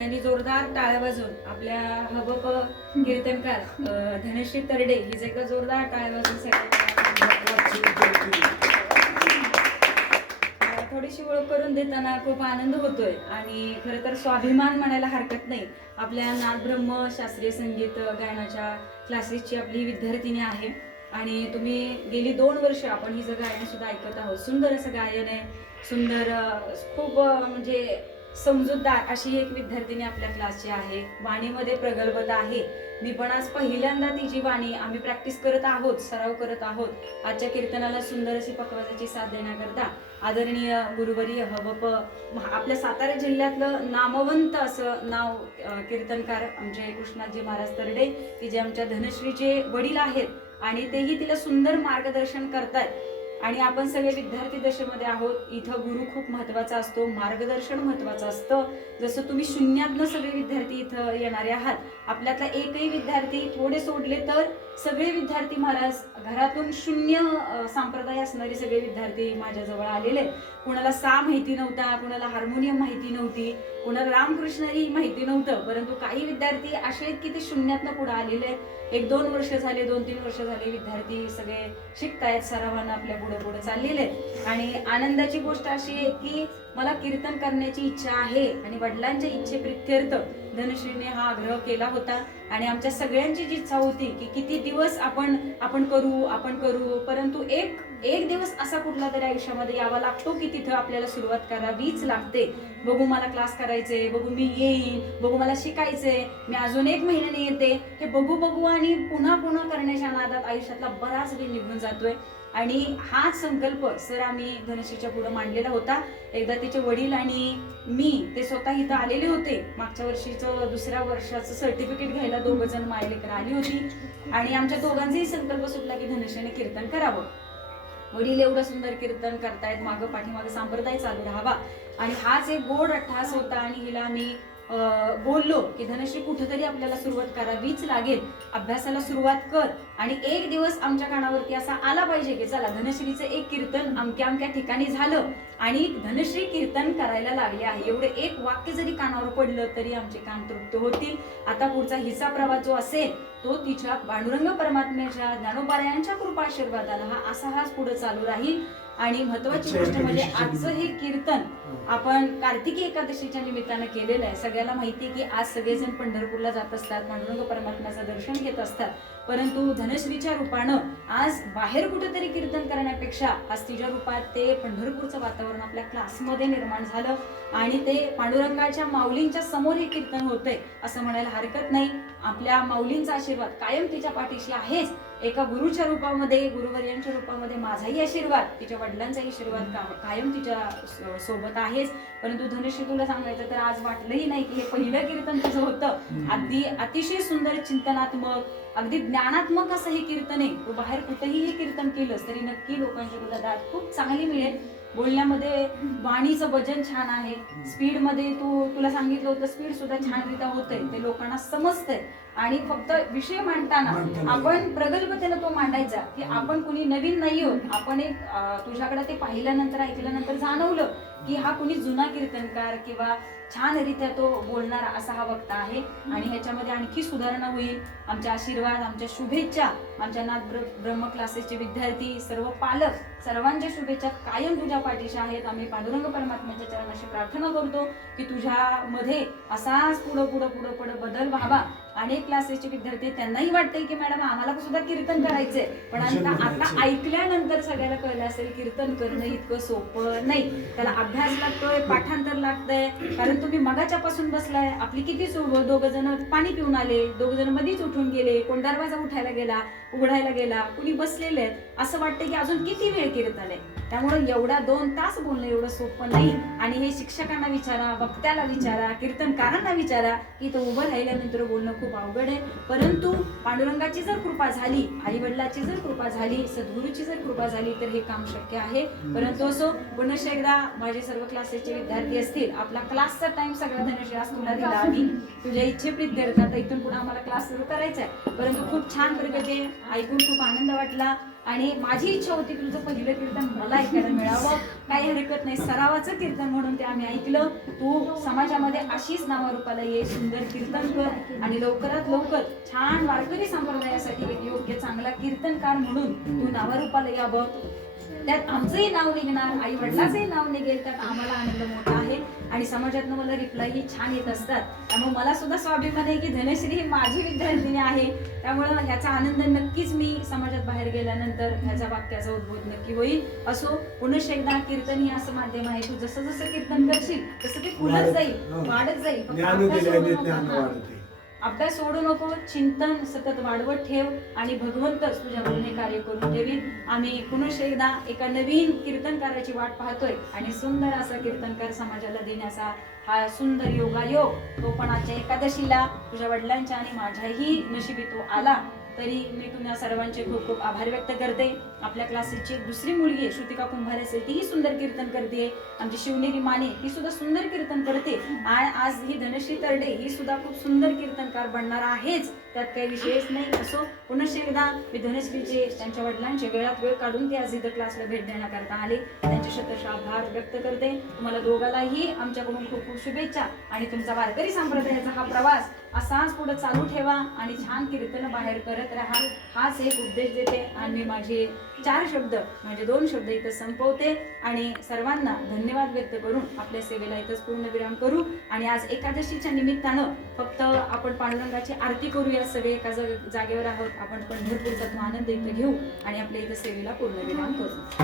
त्यांनी जोरदार टाळ्या वाजवून आपल्या हबप कीर्तनकार धनश्री तरडे हिचे एकदा जोरदार टाळ्या वाजवून थोडीशी ओळख करून देताना खूप आनंद होतोय आणि खरं तर स्वाभिमान म्हणायला हरकत नाही. आपल्या नादब्रह्म शास्त्रीय संगीत गायनाच्या क्लासेसची आपली विद्यार्थिनी आहे आणि तुम्ही गेली 2 वर्ष आपण हिचं गायन सुद्धा ऐकत आहोत. सुंदर असं गायन आहे, सुंदर खूप म्हणजे समजूतदार अशी एक विद्यार्थिनी आपल्या क्लासची आहे. वाणीमध्ये प्रगल्भता आहे. मी पण आज पहिल्यांदा तिची वाणी आम्ही प्रॅक्टिस करत आहोत, सराव करत आहोत. आजच्या कीर्तनाला सुंदर अशी पकवाजाची साथ देण्याकरता आदरणीय गुरुवर्य हबप आपल्या सातारा जिल्ह्यातलं नामवंत असं नाव कीर्तनकार आमचे कृष्णाजी महाराज तरडे की जे आमच्या धनश्रीचे वडील आहेत आणि तेही तिला सुंदर मार्गदर्शन करतात. आणि आपण सगळे विद्यार्थी दशेमध्ये आहोत. इथं गुरु खूप महत्वाचा असतो, मार्गदर्शन महत्वाचं असतं. जसं तुम्ही शून्यातनं सगळे विद्यार्थी इथं येणारे आहात, आपल्यातला एकही विद्यार्थी थोडे सोडले तर सगळे विद्यार्थी महाराज घरातून शून्य संप्रदाय असणारे सगळे विद्यार्थी माझ्याजवळ आलेले. कुणाला सा माहिती नव्हता, कुणाला हार्मोनियम माहिती नव्हती, कुणाला रामकृष्णरी माहिती नव्हतं, परंतु काही विद्यार्थी असे आहेत की ते शून्यातनं पुढे आलेले. 1-2 वर्ष झाले, 2-3 वर्ष झाले विद्यार्थी सगळे शिकतायत, सरावानं आपल्या पुढे चाललेले. आणि आनंदाची गोष्ट अशी आहे की मला कीर्तन करण्याची इच्छा आहे आणि वडिलांच्या इच्छेप्रित्यर्थ धनश्रीने हा आग्रह केला होता आणि आमच्या सगळ्यांची जी इच्छा होती की किती दिवस आपण करू, परंतु एक दिवस असा कुठला तरी आयुष्यामध्ये यावा लागतो की तिथं आपल्याला सुरुवात करावीच लागते. बघू मला क्लास करायचे, बघू मी येईन, बघू मला शिकायचे, मी अजून 1 महिन्याने येते, हे बघू आणि पुन्हा करण्याच्या नादात आयुष्यातला बराच वेळ निघून जातोय. आणि हाच संकल्प सर आम्ही धनश्रीच्या पुढे मांडलेला होता. एकदा तिचे वडील आणि मी ते स्वतः इथं आलेले होते. मागच्या वर्षीचं 2ऱ्या वर्षाचं सर्टिफिकेट घ्यायला 2 जण मायलेकर आली होती आणि आमच्या दोघांचाही संकल्प सुटला की धनश्रीने कीर्तन करावं. वडील एवढं सुंदर कीर्तन करतायत, पाठीमागं संप्रदाय चालू राहावा आणि हाच एक गोड अट्टहास होता. आणि हिला आम्ही बोललो की धनश्री कुठेतरी आपल्याला सुरुवात करावीच लागेल, अभ्यासाला सुरुवात कर. आणि एक दिवस आमच्या कानावरती असा आला पाहिजे की चला धनश्रीचं एक कीर्तन अमक्या ठिकाणी झालं आणि धनश्री कीर्तन करायला लागले आहे, एवढे एक वाक्य जरी कानावर पडलं तरी आमचे कान तृप्त होतील. आता पुढचा हिस्सा प्रवास जो असेल तो तिच्या पांडुरंग परमात्म्याच्या ज्ञानोबारायांच्या कृपा आशीर्वादाला हाच पुढे चालू राहील. आणि महत्वाची गोष्ट म्हणजे आजचं हे कीर्तन आपण कार्तिकी एकादशीच्या निमित्तानं केलेलं आहे. सगळ्याला माहिती आहे की आज सगळेजण पंढरपूरला जात असतात, पांडुरंग परमात्म्याचं दर्शन घेत असतात, परंतु धनश्रीच्या रूपानं आज बाहेर कुठेतरी कीर्तन करण्यापेक्षा आज तिच्या रूपात ते पंढरपूरचं वातावरण आपल्या क्लासमध्ये निर्माण झालं आणि ते पांडुरंगाच्या माऊलींच्या समोर हे कीर्तन होतंय असं म्हणायला हरकत नाही. आपल्या माऊलींचा आशीर्वाद कायम तिच्या पाठीशी आहेच. एका गुरुच्या रूपामध्ये, गुरुवर्यांच्या रूपामध्ये माझाही आशीर्वाद, तिच्या वडिलांचाही आशीर्वाद कायम तिच्या सोबत आहेच. परंतु धनश्री तुला सांगायचं तर आज वाटलंही नाही की हे पहिलं कीर्तन तुझं होतं. अतिशय सुंदर चिंतनात्मक, अगदी ज्ञानात्मक असं हे कीर्तन आहे. तू बाहेर कुठेही हे कीर्तन केलंस तरी नक्की लोकांची तुला दाद खूप चांगली मिळेल. बोलण्यामध्ये वाणीचं वजन छान आहे, स्पीड मध्ये तुला सांगितलं होतं स्पीड सुद्धा छानरित्या होतंय, ते लोकांना समजतंय. आणि फक्त विषय मांडताना आपण प्रगल्भतेनं तो मांडायचा की आपण कुणी नवीन नाही आहोत. आपण एक तुझ्याकडे ते पाहिल्यानंतर ऐकल्यानंतर जाणवलं की हा कुणी जुना कीर्तनकार किंवा छानरित्या तो बोलणारा असा हा वक्ता आहे आणि ह्याच्यामध्ये आणखी सुधारणा होईल. आमच्या आशीर्वाद, आमच्या शुभेच्छा, आमच्या नादब्रह्म क्लासेसचे विद्यार्थी, सर्व पालक, सर्वांच्या शुभेच्छा कायम तुझ्या पाठीशी आहेत. आम्ही पांडुरंग परमात्म्याच्या चरणाशी प्रार्थना करतो की तुझ्यामध्ये असाच पुढं बदल व्हावा. अनेक क्लासेसचे विद्यार्थी त्यांनाही वाटतंय की मॅडम आम्हाला सुद्धा कीर्तन करायचंय, पण आता ऐकल्यानंतर सगळ्याला कळलं असेल कीर्तन करणं इतकं सोपं नाही. त्याला अभ्यास लागतोय, पाठांतर लागतंय. कारण तुम्ही मगाच्या पासून बसलाय, आपली किती 2 जण पाणी पिऊन आले, 2 जण मधीच उठून गेले, कोण दरवाजा उघडायला गेला, कुणी बसलेले आहेत. असं वाटतं की अजून किती वेळ कीर्तन आहे. त्यामुळे एवढा 2 तास बोलणं एवढं सोपं नाही. आणि हे शिक्षकांना विचारा, वक्त्याला विचारा, कीर्तनकारांना विचारा की तो उभं राहिल्यानंतर बोलणं खूप अवघड आहे. परंतु पांडुरंगाची जर कृपा झाली, आई वडिलाची जर कृपा झाली, सद्गुरूची जर कृपा झाली तर हे काम शक्य आहे. परंतु असो, पुन्हा एकदा माझे सर्व क्लासेसचे विद्यार्थी असतील, आपला क्लासचा टाइम सगळा धनश्री आज तुला दिला आम्ही तुझ्या इच्छेप्रित्यर्थ. आता इथून पुढे आम्हाला क्लास सुरू करायचा आहे. परंतु खूप छान प्रगती, ऐकून खूप आनंद वाटला. आणि माझी इच्छा होती की तुझं पहिलं कीर्तन मला ऐकायला मिळावं. काही हरकत नाही, सरावाचं कीर्तन म्हणून ते आम्ही ऐकलं. तू समाजामध्ये अशीच नावारूपाला ये, सुंदर कीर्तन कर आणि लवकरात लवकर छान वारकरी संप्रदायासाठी एक योग्य चांगला कीर्तनकार म्हणून तू नावारूपाला यावं. त्यात आमचंही नाव निघणार, आई वडिलांचंही नाव निघेल, त्यात आम्हाला आनंद मोठा आहे. आणि समाजातनं मला रिप्लायही छान येत असतात. त्यामुळे मला सुद्धा स्वाभिमान आहे की धनश्री ही माझी विद्यार्थिनी आहे. त्यामुळं ह्याचा आनंद नक्कीच मी समाजात बाहेर गेल्यानंतर ह्याच्या वाक्याचा उद्भव नक्की होईल. असो, पुनश्च एकदा कीर्तन ही असं माध्यम आहे, तू जसं जसं कीर्तन करशील तसं ते फुलत जाईल, वाढत जाईल. अभ्यास सोडू नको, चिंतन सतत वाढवत ठेव आणि भगवंतच तुझ्याकडून हे कार्य करून ठेवीन. आम्ही पुनश्च एकदा एका नवीन कीर्तनकाराची वाट पाहतोय आणि सुंदर असा कीर्तनकार समाजाला देण्याचा हा सुंदर योगायोग तो पण आजच्या एकादशीला तुझ्या वडिलांच्या आणि माझ्याही नशिबी तो आला. तरी मी तुम्हा सर्वांचे खूप खूप आभार व्यक्त करते. आपल्या क्लासेसची एक दुसरी मुलगी आहे श्रुतिका कुंभारे असेल, तीही सुंदर कीर्तन करते. आमची शिवनेरी माने ती सुद्धा सुंदर कीर्तन करते. आणि आज ही धनश्री तरडे ही सुद्धा खूप सुंदर कीर्तनकार बनणार आहेच, त्यात काही विषयच नाही. असो, पुनश्च एकदा मी धनश्रीचे त्यांच्या वडिलांचे वेळात वेळ काढून ते आज इथं क्लासला भेट देण्याकरता आले, त्यांचे शतशः आभार व्यक्त करते. तुम्हाला दोघांनाही आमच्याकडून खूप खूप शुभेच्छा आणि तुमचा वारकरी संप्रदायाचा हा प्रवास असाच पुढे चालू ठेवा आणि छान कीर्तन बाहेर करत राहा, हाच एक उद्देश देते. आणि माझे 4 शब्द म्हणजे 2 शब्द इथं संपवते आणि सर्वांना धन्यवाद व्यक्त करून आपल्या सेवेला इथंच पूर्ण विराम करू. आणि आज एकादशीच्या निमित्तानं फक्त आपण पांडुरंगाची आरती करूया, सगळे एका जागेवर आहोत. आपण पंढरपूरचा तो आनंद इथं घेऊ आणि आपल्या इथं सेवेला पूर्ण विराम करू.